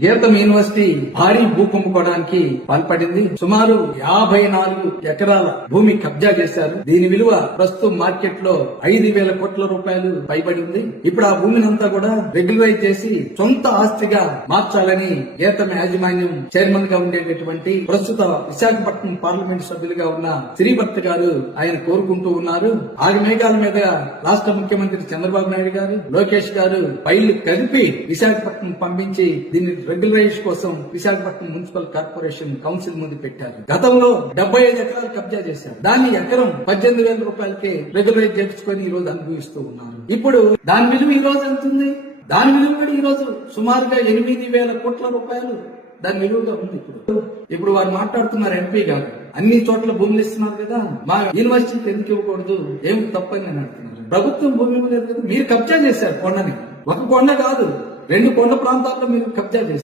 గీతం యూనివర్సిటీ భారీ భూకుంభకోణానికి పాల్పడింది. సుమారు 54 ఎకరాల భూమి కబ్జా చేశారు. దీని విలువ ప్రస్తుతం మార్కెట్ లో 5,000 కోట్ల రూపాయలు పైబడి ఉంది. ఇప్పుడు ఆ భూమిని అంతా కూడా రెగ్యులరైజ్ చేసి సొంత ఆస్తిగా మార్చాలని గీతం యాజమాన్యం చైర్మన్ గా ఉండేటటువంటి ప్రస్తుత విశాఖపట్నం పార్లమెంట్ సభ్యులుగా ఉన్న శ్రీభర్త గారు ఆయన కోరుకుంటూ ఉన్నారు. ఆగమేఘాల మీద రాష్ట్ర ముఖ్యమంత్రి చంద్రబాబు నాయుడు గారు, లోకేష్ గారు ఫైళ్లు కలిపి విశాఖపట్నం పంపించి దీన్ని రెగ్యులరైజేషన్ కోసం విశాఖపట్నం మున్సిపల్ కార్పొరేషన్ కౌన్సిల్ ముందు పెట్టారు. గతంలో 75 ఎకరాలు కబ్జా చేశారు. దాన్ని ఎకరం 18,000 రూపాయలకి రెగ్యులరైజ్ చేసుకుని ఈ రోజు అనుభవిస్తూ ఉన్నారు. ఇప్పుడు దాని విలువ ఈ రోజు ఎంతుంది? దాని విలువ కూడా ఈ రోజు సుమారుగా 8,000 కోట్ల రూపాయలు దాని విలువగా ఉంది. ఇప్పుడు వారు మాట్లాడుతున్నారు ఎంపీ గారు అన్ని చోట్ల భూములు ఇస్తున్నారు కదా, మా యూనివర్సిటీకి ఎందుకు ఇవ్వకూడదు, ఏం తప్పని నేను అంటున్నారు. ప్రభుత్వం భూమి ఇవ్వలేదు కదా, మీరు కబ్జా చేశారు కొండని. ఒక కొండ కాదు, 2 కొండ ప్రాంతాల్లో మీరు కబ్జా చేశారు.